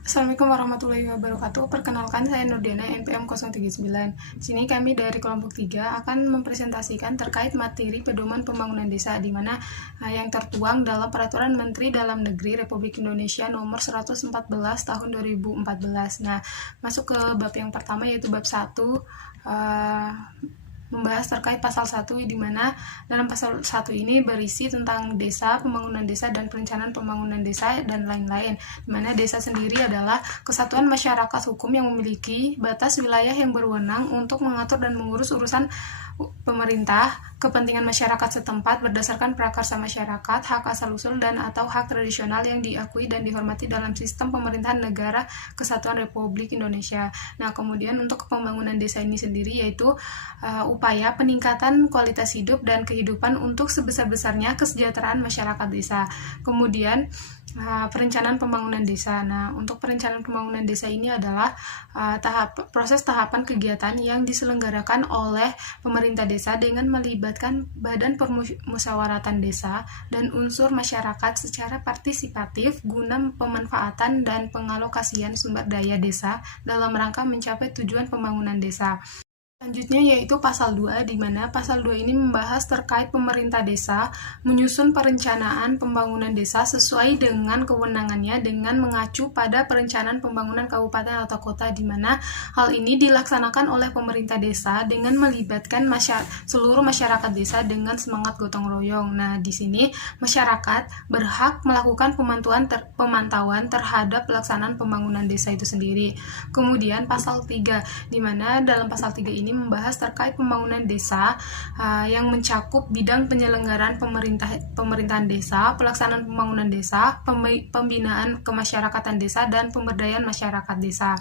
Assalamualaikum warahmatullahi wabarakatuh. Perkenalkan, saya Nurdiana, NPM 039. Di sini kami dari kelompok 3 akan mempresentasikan terkait materi pedoman pembangunan desa, di mana yang tertuang dalam Peraturan Menteri Dalam Negeri Republik Indonesia Nomor 114 Tahun 2014. Nah, masuk ke bab yang pertama, yaitu bab 1, membahas terkait pasal 1, di mana dalam pasal 1 ini berisi tentang desa, pembangunan desa, dan perencanaan pembangunan desa, dan lain-lain. Di mana desa sendiri adalah kesatuan masyarakat hukum yang memiliki batas wilayah yang berwenang untuk mengatur dan mengurus urusan pemerintah, kepentingan masyarakat setempat berdasarkan prakarsa masyarakat, hak asal-usul dan atau hak tradisional yang diakui dan dihormati dalam sistem pemerintahan negara Kesatuan Republik Indonesia. Nah, kemudian untuk pembangunan desa ini sendiri yaitu upaya peningkatan kualitas hidup dan kehidupan untuk sebesar-besarnya kesejahteraan masyarakat desa. Kemudian perencanaan pembangunan desa. Nah, untuk perencanaan pembangunan desa ini adalah proses tahapan kegiatan yang diselenggarakan oleh pemerintah desa dengan melibatkan badan permusyawaratan desa dan unsur masyarakat secara partisipatif guna pemanfaatan dan pengalokasian sumber daya desa dalam rangka mencapai tujuan pembangunan desa. Selanjutnya yaitu pasal 2, di mana pasal 2 ini membahas terkait pemerintah desa menyusun perencanaan pembangunan desa sesuai dengan kewenangannya dengan mengacu pada perencanaan pembangunan kabupaten atau kota, di mana hal ini dilaksanakan oleh pemerintah desa dengan melibatkan seluruh masyarakat desa dengan semangat gotong royong. Nah, di sini masyarakat berhak melakukan pemantauan terhadap pelaksanaan pembangunan desa itu sendiri. Kemudian pasal 3, di mana dalam pasal 3 ini membahas terkait pembangunan desa yang mencakup bidang penyelenggaraan pemerintahan desa, pelaksanaan pembangunan desa, pembinaan kemasyarakatan desa, dan pemberdayaan masyarakat desa.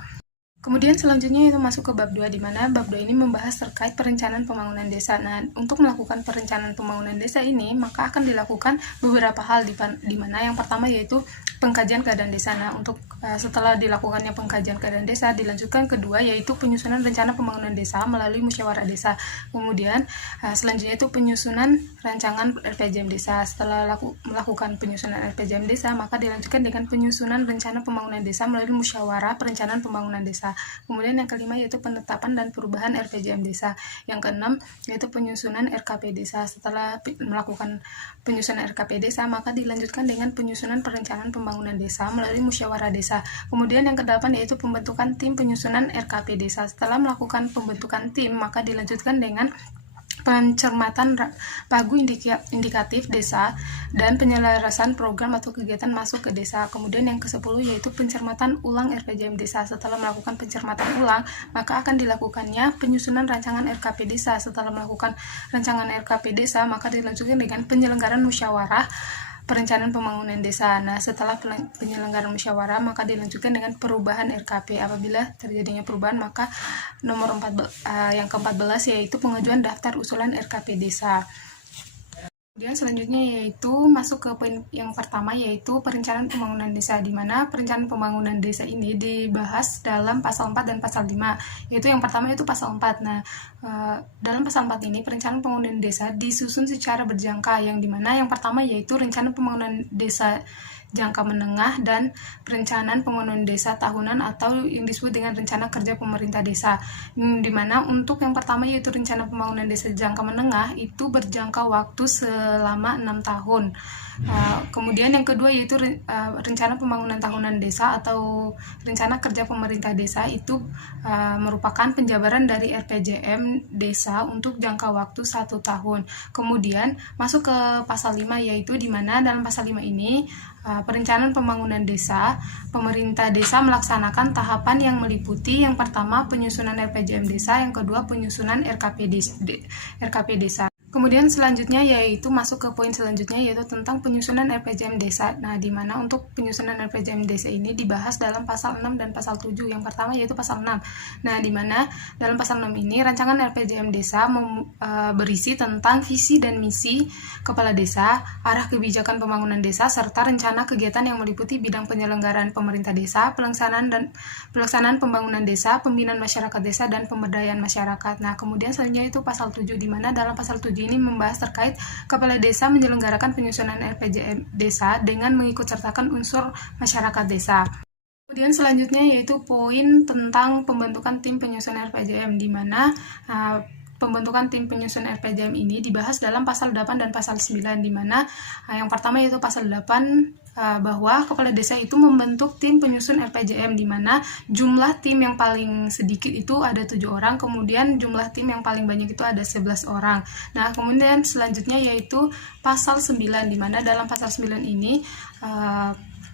Kemudian selanjutnya itu masuk ke bab 2, di mana bab 2 ini membahas terkait perencanaan pembangunan desa. Nah, untuk melakukan perencanaan pembangunan desa ini, maka akan dilakukan beberapa hal, di mana yang pertama yaitu pengkajian keadaan desa. Nah, untuk setelah dilakukannya pengkajian keadaan desa, dilanjutkan kedua yaitu penyusunan rencana pembangunan desa melalui musyawarah desa. Kemudian selanjutnya itu penyusunan rancangan RPJM desa. Setelah melakukan penyusunan RPJM desa, maka dilanjutkan dengan penyusunan rencana pembangunan desa melalui musyawarah perencanaan pembangunan desa. Kemudian yang kelima yaitu penetapan dan perubahan RPJM desa. Yang keenam yaitu penyusunan RKP desa. Setelah melakukan penyusunan RKP desa, maka dilanjutkan dengan penyusunan perencanaan pembangunan desa melalui musyawarah desa. Kemudian yang kedelapan yaitu pembentukan tim penyusunan RKP desa. Setelah melakukan pembentukan tim, maka dilanjutkan dengan pencermatan pagu indikatif desa dan penyelarasan program atau kegiatan masuk ke desa. Kemudian yang ke-10 yaitu pencermatan ulang RPJM desa. Setelah melakukan pencermatan ulang, maka akan dilakukannya penyusunan rancangan RKP desa. Setelah melakukan rancangan RKP desa, maka dilanjutkan dengan penyelenggaraan musyawarah perencanaan pembangunan desa. Nah, setelah penyelenggaraan musyawarah, maka dilanjutkan dengan perubahan RKP. Apabila terjadinya perubahan, maka yang ke-14 yaitu pengajuan daftar usulan RKP desa. Kemudian selanjutnya yaitu masuk ke poin yang pertama, yaitu perencanaan pembangunan desa, di mana perencanaan pembangunan desa ini dibahas dalam pasal 4 dan pasal 5. Yaitu yang pertama yaitu pasal 4. Nah, dalam pasal 4 ini perencanaan pembangunan desa disusun secara berjangka, yang dimana yang pertama yaitu rencana pembangunan desa jangka menengah dan perencanaan pembangunan desa tahunan atau yang disebut dengan rencana kerja pemerintah desa. Di mana untuk yang pertama yaitu rencana pembangunan desa jangka menengah itu berjangka waktu selama 6 tahun. Kemudian yang kedua yaitu rencana pembangunan tahunan desa atau rencana kerja pemerintah desa itu merupakan penjabaran dari RPJM desa untuk jangka waktu 1 tahun. Kemudian masuk ke pasal 5, yaitu di mana dalam pasal 5 ini perencanaan pembangunan desa, pemerintah desa melaksanakan tahapan yang meliputi yang pertama penyusunan RPJM desa, yang kedua penyusunan RKP desa. Kemudian selanjutnya yaitu masuk ke poin selanjutnya yaitu tentang penyusunan RPJM desa. Nah, di mana untuk penyusunan RPJM desa ini dibahas dalam pasal 6 dan pasal 7. Yang pertama yaitu pasal 6. Nah, di mana dalam pasal 6 ini rancangan RPJM desa berisi tentang visi dan misi kepala desa, arah kebijakan pembangunan desa, serta rencana kegiatan yang meliputi bidang penyelenggaraan pemerintah desa, pelaksanaan pembangunan desa, pembinaan masyarakat desa, dan pemberdayaan masyarakat. Nah, kemudian selanjutnya itu pasal 7, di mana dalam pasal 7 ini membahas terkait kepala desa menyelenggarakan penyusunan RPJM desa dengan mengikut sertakan unsur masyarakat desa. Kemudian selanjutnya yaitu poin tentang pembentukan tim penyusun RPJM, di mana pembentukan tim penyusun RPJM ini dibahas dalam pasal 8 dan pasal 9, di mana yang pertama yaitu pasal 8 bahwa kepala desa itu membentuk tim penyusun RPJM, di mana jumlah tim yang paling sedikit itu ada 7 orang, kemudian jumlah tim yang paling banyak itu ada 11 orang. Nah, kemudian selanjutnya yaitu pasal 9, di mana dalam pasal 9 ini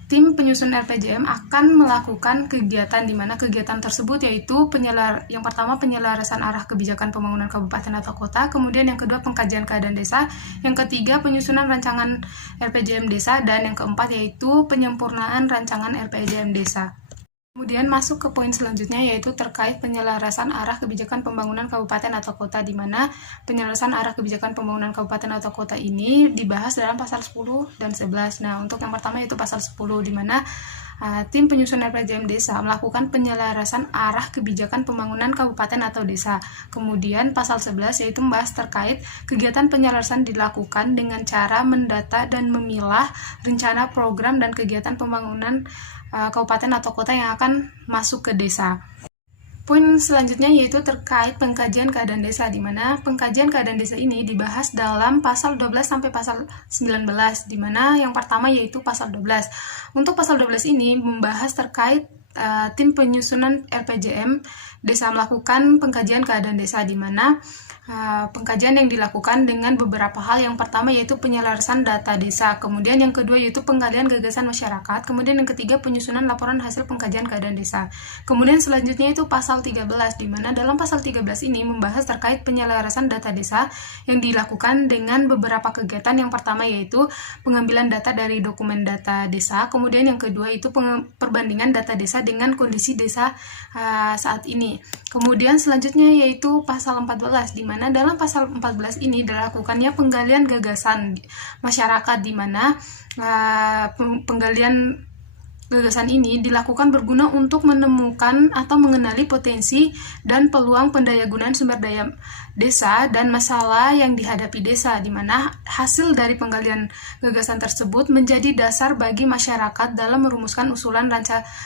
tim penyusun RPJM akan melakukan kegiatan, di mana kegiatan tersebut yaitu yang pertama penyelarasan arah kebijakan pembangunan kabupaten atau kota, kemudian yang kedua pengkajian keadaan desa, yang ketiga penyusunan rancangan RPJM desa, dan yang keempat yaitu penyempurnaan rancangan RPJM desa. Kemudian masuk ke poin selanjutnya yaitu terkait penyelarasan arah kebijakan pembangunan kabupaten atau kota, di mana penyelarasan arah kebijakan pembangunan kabupaten atau kota ini dibahas dalam pasal 10 dan 11. Nah, untuk yang pertama yaitu pasal 10, di mana tim penyusun RPJM desa melakukan penyelarasan arah kebijakan pembangunan kabupaten atau desa. Kemudian pasal 11 yaitu membahas terkait kegiatan penyelarasan dilakukan dengan cara mendata dan memilah rencana, program, dan kegiatan pembangunan kabupaten atau kota yang akan masuk ke desa. Poin selanjutnya yaitu terkait pengkajian keadaan desa, di mana pengkajian keadaan desa ini dibahas dalam pasal 12 sampai pasal 19, di mana yang pertama yaitu pasal 12. Untuk pasal 12 ini membahas terkait tim penyusunan RPJM desa melakukan pengkajian keadaan desa, di mana pengkajian yang dilakukan dengan beberapa hal. Yang pertama yaitu penyelarasan data desa, kemudian yang kedua yaitu penggalian gagasan masyarakat, kemudian yang ketiga penyusunan laporan hasil pengkajian keadaan desa. Kemudian selanjutnya itu pasal 13, di mana dalam pasal 13 ini membahas terkait penyelarasan data desa yang dilakukan dengan beberapa kegiatan. Yang pertama yaitu pengambilan data dari dokumen data desa, kemudian yang kedua itu perbandingan data desa dengan kondisi desa saat ini. Kemudian selanjutnya yaitu pasal 14, di mana dalam pasal 14 ini dilakukannya penggalian gagasan masyarakat, di mana penggalian gagasan ini dilakukan berguna untuk menemukan atau mengenali potensi dan peluang pendayagunaan sumber daya desa dan masalah yang dihadapi desa, di mana hasil dari penggalian gagasan tersebut menjadi dasar bagi masyarakat dalam merumuskan usulan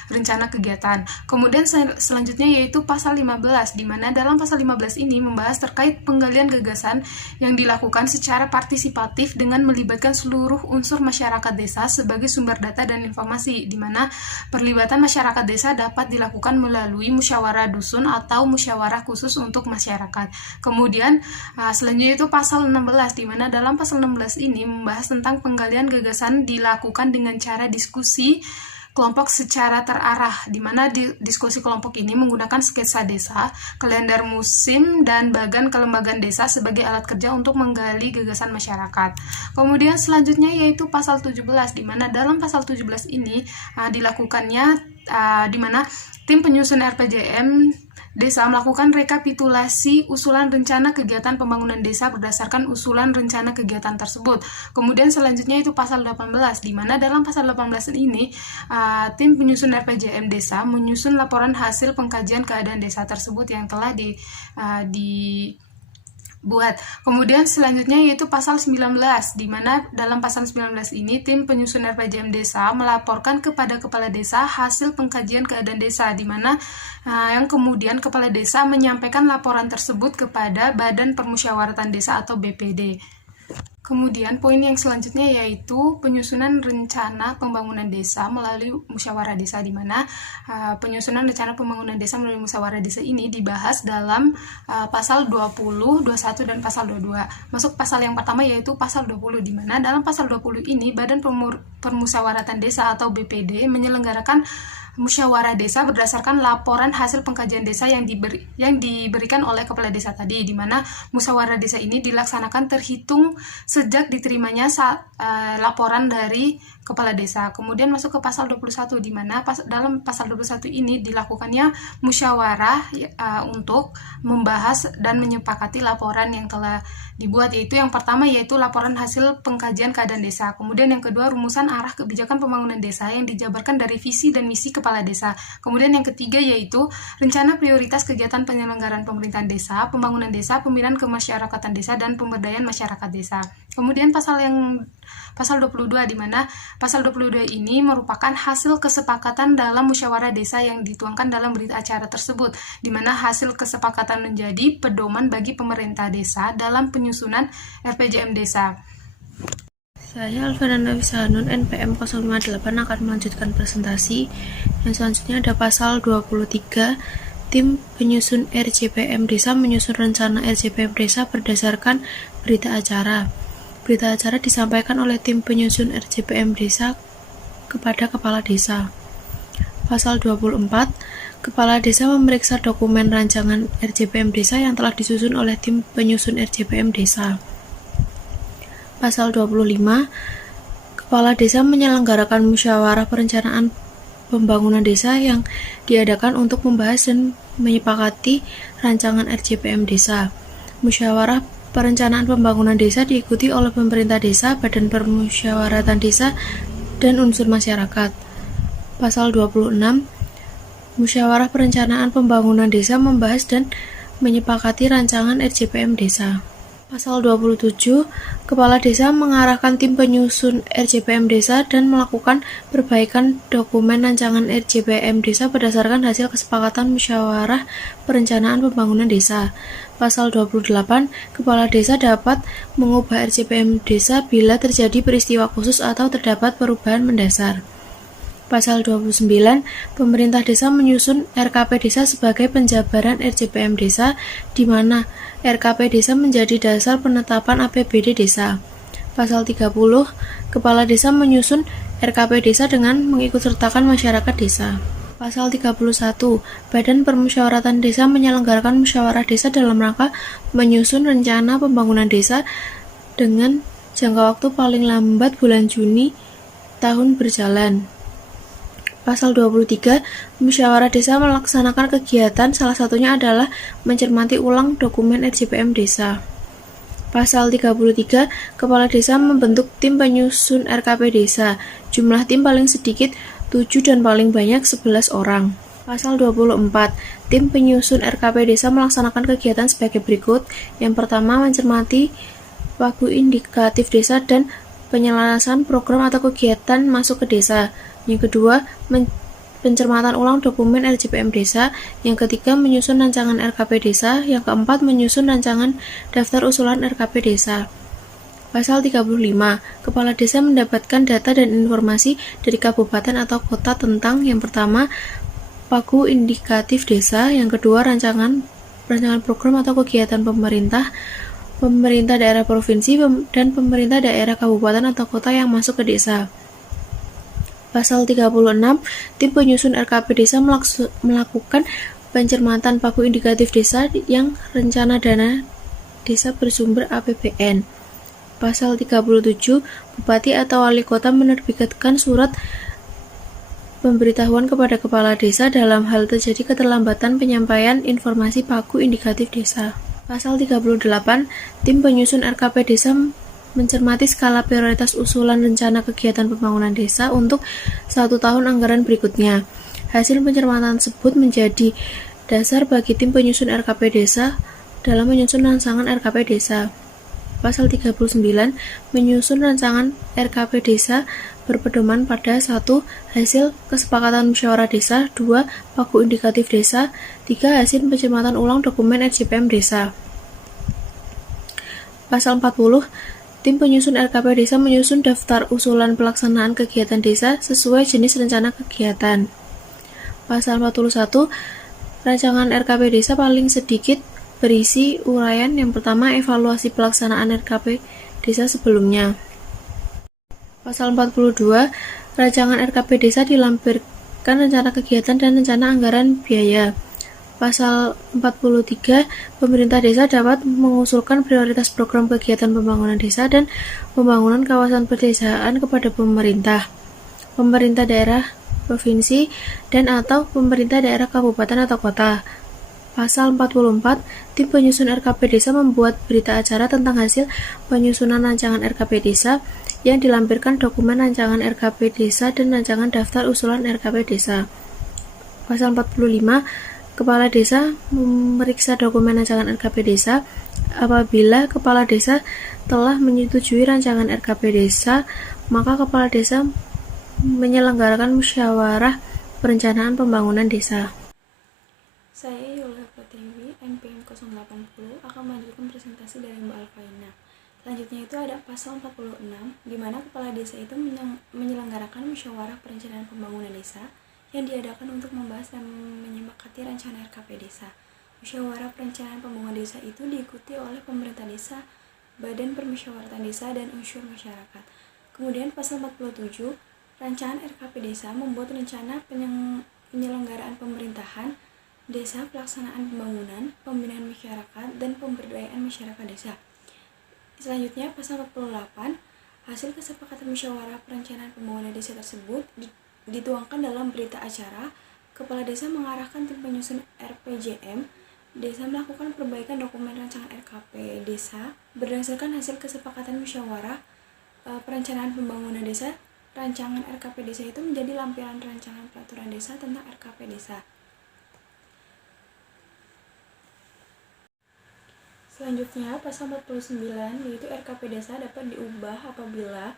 rencana kegiatan. Kemudian selanjutnya yaitu pasal 15, di mana dalam pasal 15 ini membahas terkait penggalian gagasan yang dilakukan secara partisipatif dengan melibatkan seluruh unsur masyarakat desa sebagai sumber data dan informasi, di mana perlibatan masyarakat desa dapat dilakukan melalui musyawarah dusun atau musyawarah khusus untuk masyarakat. Kemudian selanjutnya itu pasal 16, di mana dalam pasal 16 ini membahas tentang penggalian gagasan dilakukan dengan cara diskusi kelompok secara terarah, di mana diskusi kelompok ini menggunakan sketsa desa, kalender musim, dan bagan kelembagaan desa sebagai alat kerja untuk menggali gagasan masyarakat. Kemudian selanjutnya yaitu pasal 17, di mana dalam pasal 17 ini dilakukannya di mana tim penyusun RPJM desa melakukan rekapitulasi usulan rencana kegiatan pembangunan desa berdasarkan usulan rencana kegiatan tersebut. Kemudian selanjutnya itu pasal 18, di mana dalam pasal 18 ini tim penyusun RPJM desa menyusun laporan hasil pengkajian keadaan desa tersebut yang telah dibuat. Kemudian selanjutnya yaitu pasal 19, di mana dalam pasal 19 ini tim penyusun RPJM desa melaporkan kepada kepala desa hasil pengkajian keadaan desa, di mana yang kemudian kepala desa menyampaikan laporan tersebut kepada Badan Permusyawaratan Desa atau BPD. Kemudian poin yang selanjutnya yaitu penyusunan rencana pembangunan desa melalui musyawarah desa, di mana penyusunan rencana pembangunan desa melalui musyawarah desa ini dibahas dalam pasal 20, 21, dan pasal 22. Masuk pasal yang pertama yaitu pasal 20, di mana dalam pasal 20 ini Badan Permusyawaratan Desa atau BPD menyelenggarakan musyawarah desa berdasarkan laporan hasil pengkajian desa yang diberikan oleh kepala desa tadi, di mana musyawarah desa ini dilaksanakan terhitung sejak diterimanya laporan dari kepala desa. Kemudian masuk ke pasal 21, di mana dalam pasal 21 ini dilakukannya musyawarah untuk membahas dan menyepakati laporan yang telah dibuat, yaitu yang pertama yaitu laporan hasil pengkajian keadaan desa, kemudian yang kedua rumusan arah kebijakan pembangunan desa yang dijabarkan dari visi dan misi kepala desa, kemudian yang ketiga yaitu rencana prioritas kegiatan penyelenggaraan pemerintahan desa, pembangunan desa, pembinaan kemasyarakatan desa, dan pemberdayaan masyarakat desa. Kemudian pasal 22, di mana pasal 22 ini merupakan hasil kesepakatan dalam musyawarah desa yang dituangkan dalam berita acara tersebut, di mana hasil kesepakatan menjadi pedoman bagi pemerintah desa dalam penyusunan RPJM desa. Saya Alvana Wisanun, NPM 058 akan melanjutkan presentasi. Yang selanjutnya ada pasal 23. Tim penyusun RJPM Desa menyusun rencana RJPM Desa berdasarkan berita acara. Berita acara disampaikan oleh tim penyusun RJPM Desa kepada Kepala Desa. Pasal 24. Kepala Desa memeriksa dokumen rancangan RJPM Desa yang telah disusun oleh tim penyusun RJPM Desa. Pasal 25. Kepala Desa menyelenggarakan musyawarah perencanaan pembangunan desa yang diadakan untuk membahas dan menyepakati rancangan RJPM Desa. Musyawarah perencanaan pembangunan desa diikuti oleh pemerintah desa, badan permusyawaratan desa, dan unsur masyarakat. Pasal 26. Musyawarah perencanaan pembangunan desa membahas dan menyepakati rancangan RJPM Desa. Pasal 27. Kepala Desa mengarahkan tim penyusun RJPM Desa dan melakukan perbaikan dokumen rancangan RJPM Desa berdasarkan hasil kesepakatan musyawarah perencanaan pembangunan desa. Pasal 28. Kepala Desa dapat mengubah RJPM Desa bila terjadi peristiwa khusus atau terdapat perubahan mendasar. Pasal 29. Pemerintah desa menyusun RKP Desa sebagai penjabaran RJPM Desa, di mana RKP Desa menjadi dasar penetapan APBD Desa. Pasal 30. Kepala Desa menyusun RKP Desa dengan mengikutsertakan masyarakat desa. Pasal 31. Badan Permusyawaratan Desa menyelenggarakan musyawarah desa dalam rangka menyusun rencana pembangunan desa dengan jangka waktu paling lambat bulan Juni tahun berjalan. Pasal 23. Musyawarah desa melaksanakan kegiatan, salah satunya adalah mencermati ulang dokumen RJPM Desa. Pasal 33. Kepala Desa membentuk tim penyusun RKP Desa. Jumlah tim paling sedikit 7 dan paling banyak 11 orang. Pasal 24. Tim penyusun RKP Desa melaksanakan kegiatan sebagai berikut. Yang pertama, mencermati pagu indikatif desa dan penyelarasan program atau kegiatan masuk ke desa. Yang kedua, pencermatan ulang dokumen RJPM Desa. Yang ketiga, menyusun rancangan RKP Desa. Yang keempat, menyusun rancangan daftar usulan RKP Desa. Pasal 35. Kepala Desa mendapatkan data dan informasi dari kabupaten atau kota tentang yang pertama, pagu indikatif desa. Yang kedua, rancangan program atau kegiatan pemerintah daerah provinsi, dan pemerintah daerah kabupaten atau kota yang masuk ke desa. Pasal 36. Tim penyusun RKP Desa melakukan pencermatan pagu indikatif desa yang rencana dana desa bersumber APBN. Pasal 37. Bupati atau wali kota menerbitkan surat pemberitahuan kepada kepala desa dalam hal terjadi keterlambatan penyampaian informasi pagu indikatif desa. Pasal 38. Tim penyusun RKP Desa mencermati skala prioritas usulan rencana kegiatan pembangunan desa untuk 1 tahun anggaran berikutnya. Hasil pencermatan tersebut menjadi dasar bagi tim penyusun RKP Desa dalam menyusun rancangan RKP Desa. Pasal 39. Menyusun rancangan RKP Desa berpedoman pada 1. Hasil kesepakatan musyawarah desa, 2. Pagu indikatif desa, 3. Hasil pencermatan ulang dokumen RJPM Desa. Pasal 40. Tim penyusun RKP Desa menyusun daftar usulan pelaksanaan kegiatan desa sesuai jenis rencana kegiatan. Pasal 41. Rancangan RKP Desa paling sedikit berisi uraian yang pertama, evaluasi pelaksanaan RKP Desa sebelumnya. Pasal 42. Rancangan RKP Desa dilampirkan rencana kegiatan dan rencana anggaran biaya. Pasal 43. Pemerintah desa dapat mengusulkan prioritas program kegiatan pembangunan desa dan pembangunan kawasan pedesaan kepada pemerintah daerah provinsi, dan atau pemerintah daerah kabupaten atau kota. Pasal 44. Tim penyusun RKP Desa membuat berita acara tentang hasil penyusunan rancangan RKP Desa yang dilampirkan dokumen rancangan RKP Desa dan rancangan daftar usulan RKP Desa. Pasal 45. Kepala desa memeriksa dokumen rancangan RKP desa. Apabila kepala desa telah menyetujui rancangan RKP desa, maka kepala desa menyelenggarakan musyawarah perencanaan pembangunan desa. Saya Yola Pratiwi, NPM 080, akan melanjutkan presentasi dari Mbak Alfaina. Selanjutnya itu ada pasal 46, di mana kepala desa itu menyelenggarakan musyawarah perencanaan pembangunan desa yang diadakan untuk membahas dan menyepakati rencana RKP desa. Musyawarah perencanaan pembangunan desa itu diikuti oleh pemerintah desa, badan permusyawaratan desa, dan unsur masyarakat. Kemudian pasal 47, rancangan RKP desa membuat rencana penyelenggaraan pemerintahan desa, pelaksanaan pembangunan, pembinaan masyarakat, dan pemberdayaan masyarakat desa. Selanjutnya, pasal 48, hasil kesepakatan musyawarah perencanaan pembangunan desa tersebut dituangkan dalam berita acara. Kepala desa mengarahkan tim penyusun RPJM desa melakukan perbaikan dokumen rancangan RKP desa berdasarkan hasil kesepakatan musyawarah perencanaan pembangunan desa. Rancangan RKP desa itu menjadi lampiran rancangan peraturan desa tentang RKP desa. Selanjutnya, pasal 49, yaitu RKP desa dapat diubah apabila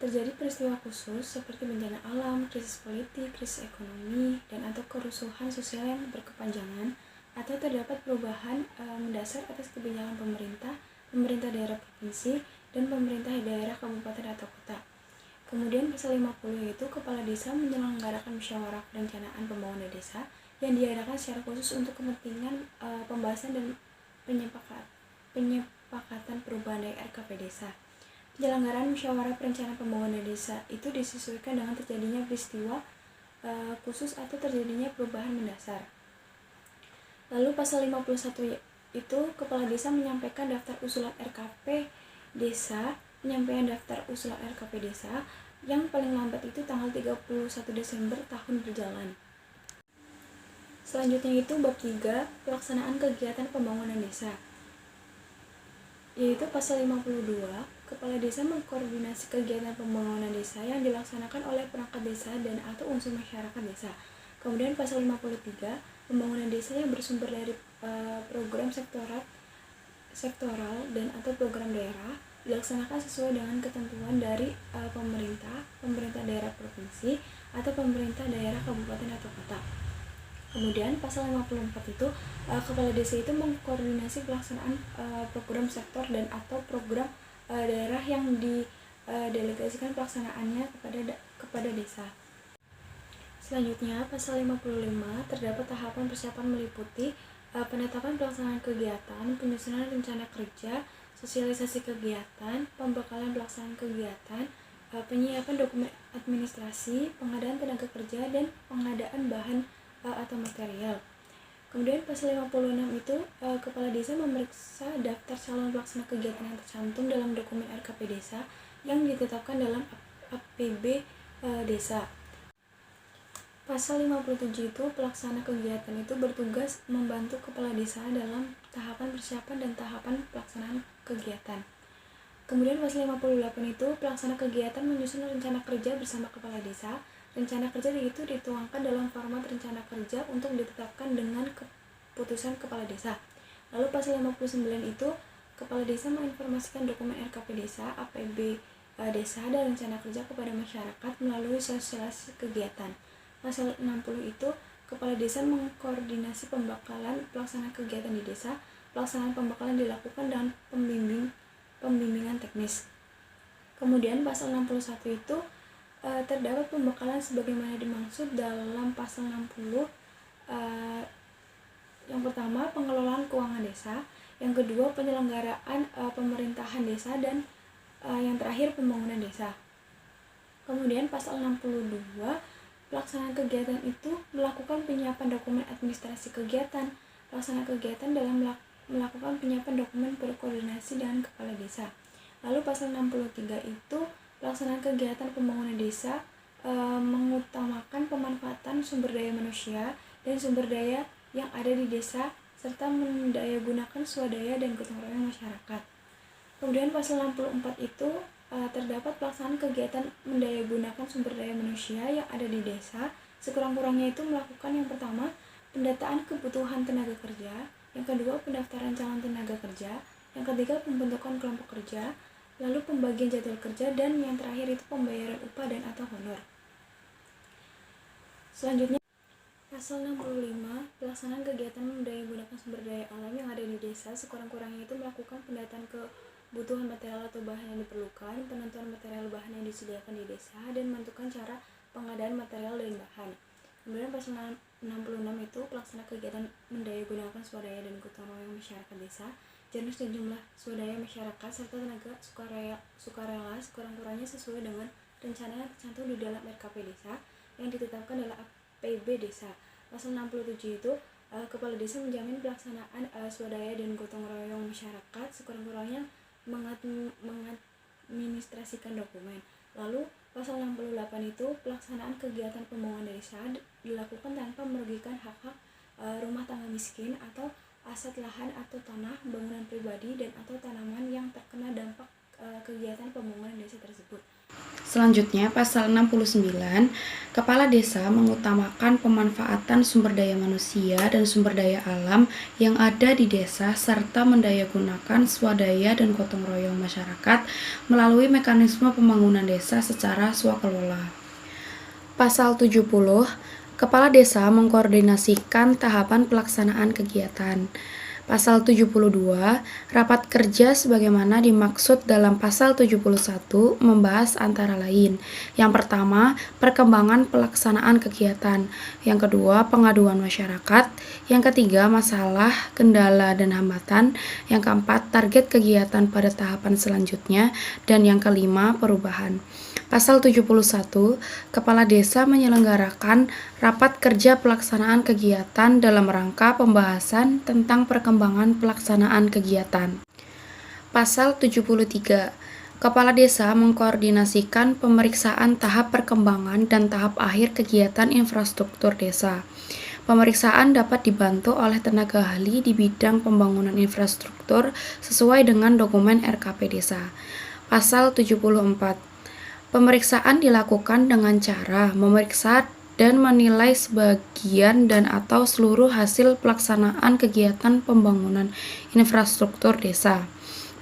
terjadi peristiwa khusus seperti bencana alam, krisis politik, krisis ekonomi, dan atau kerusuhan sosial yang berkepanjangan, atau terdapat perubahan mendasar atas kebijakan pemerintah daerah provinsi, dan pemerintah daerah kabupaten atau kota. Kemudian pasal 50 yaitu kepala desa menyelenggarakan musyawarah perencanaan pembangunan desa yang diadakan secara khusus untuk kepentingan pembahasan dan penyepakatan perubahan dari RKP desa. Penyelenggaraan musyawarah perencanaan pembangunan desa itu disesuaikan dengan terjadinya peristiwa khusus atau terjadinya perubahan mendasar. Lalu pasal 51 itu kepala desa menyampaikan daftar usulan RKP desa, penyampaian daftar usulan RKP desa yang paling lambat itu tanggal 31 Desember tahun berjalan. Selanjutnya itu bab 3, pelaksanaan kegiatan pembangunan desa. Yaitu pasal 52, kepala desa mengkoordinasi kegiatan pembangunan desa yang dilaksanakan oleh perangkat desa dan atau unsur masyarakat desa. Kemudian pasal 53, pembangunan desa yang bersumber dari program sektoral dan atau program daerah dilaksanakan sesuai dengan ketentuan dari pemerintah daerah provinsi atau pemerintah daerah kabupaten atau kota. Kemudian pasal 54 itu kepala desa itu mengkoordinasi pelaksanaan program sektor dan atau program daerah yang didelegasikan pelaksanaannya kepada desa. Selanjutnya pasal 55 terdapat tahapan persiapan meliputi penetapan pelaksanaan kegiatan, penyusunan rencana kerja, sosialisasi kegiatan, pembekalan pelaksanaan kegiatan, penyiapan dokumen administrasi, pengadaan tenaga kerja, dan pengadaan bahan atau material. Kemudian pasal 56 itu kepala desa memeriksa daftar calon pelaksana kegiatan yang tercantum dalam dokumen RKP desa yang ditetapkan dalam APB desa. Pasal 57 itu pelaksana kegiatan itu bertugas membantu kepala desa dalam tahapan persiapan dan tahapan pelaksanaan kegiatan. Kemudian pasal 58 itu pelaksana kegiatan menyusun rencana kerja bersama kepala desa. Rencana kerja itu dituangkan dalam format rencana kerja untuk ditetapkan dengan keputusan kepala desa. Lalu pasal 59 itu kepala desa menginformasikan dokumen RKP desa, APB desa, dan rencana kerja kepada masyarakat melalui sosialisasi kegiatan. Pasal 60 itu kepala desa mengkoordinasi pembekalan pelaksanaan kegiatan di desa. Pelaksanaan pembekalan dilakukan dengan pembimbingan teknis. Kemudian pasal 61 itu terdapat pembekalan sebagaimana dimaksud dalam pasal 60. Yang pertama, pengelolaan keuangan desa. Yang kedua, penyelenggaraan pemerintahan desa, dan yang terakhir, pembangunan desa. Kemudian pasal 62, pelaksanaan kegiatan itu melakukan penyiapan dokumen administrasi kegiatan. Pelaksanaan kegiatan dalam melakukan penyiapan dokumen berkoordinasi dengan kepala desa. Lalu pasal 63 itu pelaksanaan kegiatan pembangunan desa mengutamakan pemanfaatan sumber daya manusia dan sumber daya yang ada di desa serta mendayagunakan swadaya dan gotong royong masyarakat. Kemudian pasal 64 itu terdapat pelaksanaan kegiatan mendayagunakan sumber daya manusia yang ada di desa. Sekurang-kurangnya itu melakukan yang pertama, pendataan kebutuhan tenaga kerja, yang kedua pendaftaran calon tenaga kerja, yang ketiga pembentukan kelompok kerja, lalu pembagian jadwal kerja, dan yang terakhir itu pembayaran upah dan atau honor. Selanjutnya, pasal 65, pelaksanaan kegiatan mendaya gunakan sumber daya alam yang ada di desa sekurang-kurangnya itu melakukan pendataan kebutuhan material atau bahan yang diperlukan, penentuan material bahan yang disediakan di desa, dan menentukan cara pengadaan material dan bahan. Kemudian pasal 66 itu pelaksana kegiatan mendaya gunakan swadaya dan gotong royong masyarakat desa, jenis dan jumlah swadaya masyarakat serta tenaga sukarela sekurang-kurangnya sesuai dengan rencana yang tercantum di dalam RKP desa yang ditetapkan dalam APB desa. Pasal 67 itu kepala desa menjamin pelaksanaan swadaya dan gotong royong masyarakat sekurang-kurangnya mengadministrasikan dokumen. Lalu pasal 68 itu pelaksanaan kegiatan pembangunan desa dilakukan tanpa merugikan hak-hak rumah tangga miskin atau aset lahan atau tanah bangunan pribadi dan atau tanaman yang terkena dampak kegiatan pembangunan desa tersebut. Selanjutnya, pasal 69, kepala desa mengutamakan pemanfaatan sumber daya manusia dan sumber daya alam yang ada di desa serta mendayagunakan swadaya dan gotong royong masyarakat melalui mekanisme pembangunan desa secara swakelola. Pasal 70, kepala desa mengkoordinasikan tahapan pelaksanaan kegiatan. Pasal 72, rapat kerja sebagaimana dimaksud dalam pasal 71 membahas antara lain. Yang pertama, perkembangan pelaksanaan kegiatan. Yang kedua, pengaduan masyarakat. Yang ketiga, masalah, kendala, dan hambatan. Yang keempat, target kegiatan pada tahapan selanjutnya. Dan yang kelima, perubahan. Pasal 71, kepala desa menyelenggarakan rapat kerja pelaksanaan kegiatan dalam rangka pembahasan tentang perkembangan pelaksanaan kegiatan. Pasal 73, kepala desa mengkoordinasikan pemeriksaan tahap perkembangan dan tahap akhir kegiatan infrastruktur desa. Pemeriksaan dapat dibantu oleh tenaga ahli di bidang pembangunan infrastruktur sesuai dengan dokumen RKP desa. Pasal 74, pemeriksaan dilakukan dengan cara memeriksa dan menilai sebagian dan atau seluruh hasil pelaksanaan kegiatan pembangunan infrastruktur desa.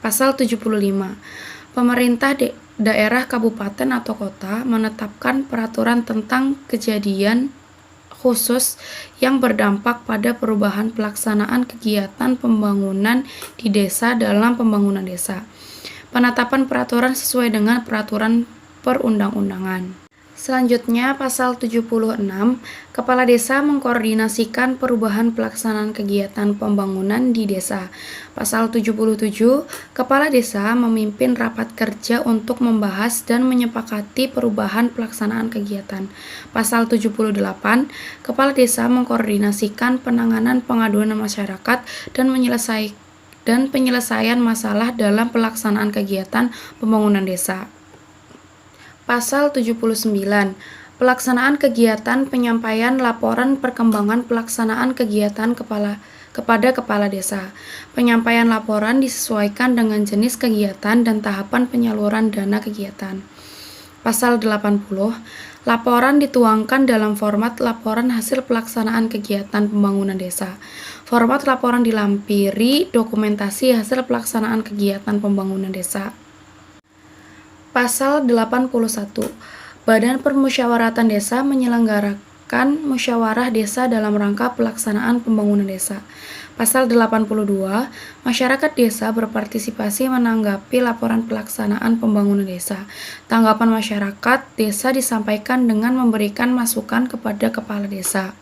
Pasal 75, pemerintah daerah kabupaten atau kota menetapkan peraturan tentang kejadian khusus yang berdampak pada perubahan pelaksanaan kegiatan pembangunan di desa dalam pembangunan desa. Penetapan peraturan sesuai dengan peraturan perundang-undangan. Selanjutnya, pasal 76, kepala desa mengkoordinasikan perubahan pelaksanaan kegiatan pembangunan di desa. Pasal 77, kepala desa memimpin rapat kerja untuk membahas dan menyepakati perubahan pelaksanaan kegiatan. Pasal 78, kepala desa mengkoordinasikan penanganan pengaduan masyarakat dan penyelesaian masalah dalam pelaksanaan kegiatan pembangunan desa. Pasal 79, pelaksanaan kegiatan penyampaian laporan perkembangan pelaksanaan kegiatan kepada kepala desa. Penyampaian laporan disesuaikan dengan jenis kegiatan dan tahapan penyaluran dana kegiatan. Pasal 80, laporan dituangkan dalam format laporan hasil pelaksanaan kegiatan pembangunan desa. Format laporan dilampiri dokumentasi hasil pelaksanaan kegiatan pembangunan desa. Pasal 81, Badan Permusyawaratan Desa menyelenggarakan musyawarah desa dalam rangka pelaksanaan pembangunan desa. Pasal 82, masyarakat desa berpartisipasi menanggapi laporan pelaksanaan pembangunan desa. Tanggapan masyarakat desa disampaikan dengan memberikan masukan kepada kepala desa.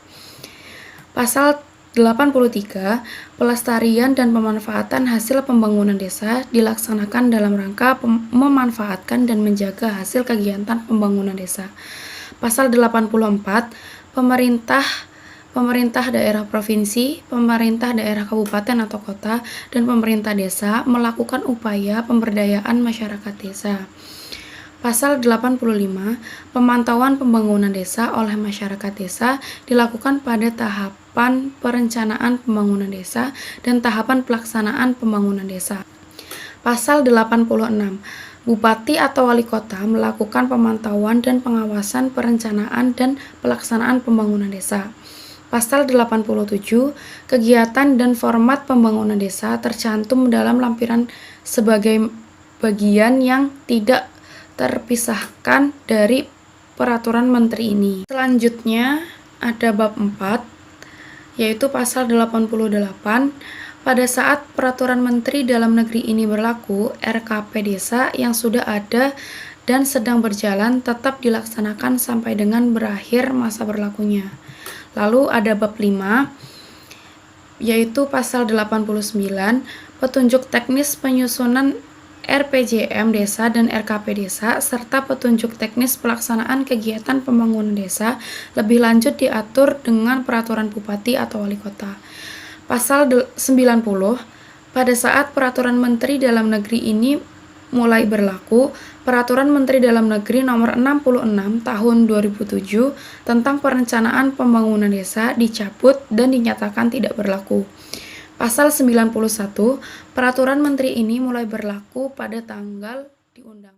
Pasal 83, pelestarian dan pemanfaatan hasil pembangunan desa dilaksanakan dalam rangka memanfaatkan dan menjaga hasil kegiatan pembangunan desa. Pasal 84, pemerintah daerah provinsi, pemerintah daerah kabupaten atau kota, dan pemerintah desa melakukan upaya pemberdayaan masyarakat desa. Pasal 85, pemantauan pembangunan desa oleh masyarakat desa dilakukan pada tahapan perencanaan pembangunan desa dan tahapan pelaksanaan pembangunan desa. Pasal 86, Bupati atau Wali Kota melakukan pemantauan dan pengawasan perencanaan dan pelaksanaan pembangunan desa. Pasal 87, kegiatan dan format pembangunan desa tercantum dalam lampiran sebagai bagian yang tidak terpisahkan dari peraturan menteri ini. Selanjutnya ada bab 4, yaitu pasal 88. Pada saat peraturan menteri dalam negeri ini berlaku, RKP desa yang sudah ada dan sedang berjalan tetap dilaksanakan sampai dengan berakhir masa berlakunya. Lalu ada bab 5, yaitu pasal 89, petunjuk teknis penyusunan RPJM desa dan RKP desa, serta petunjuk teknis pelaksanaan kegiatan pembangunan desa lebih lanjut diatur dengan peraturan bupati atau wali kota. Pasal 90, pada saat peraturan menteri dalam negeri ini mulai berlaku, Peraturan Menteri Dalam Negeri Nomor 66 Tahun 2007 tentang Perencanaan Pembangunan Desa dicabut dan dinyatakan tidak berlaku. Pasal 91, Peraturan Menteri ini mulai berlaku pada tanggal diundang.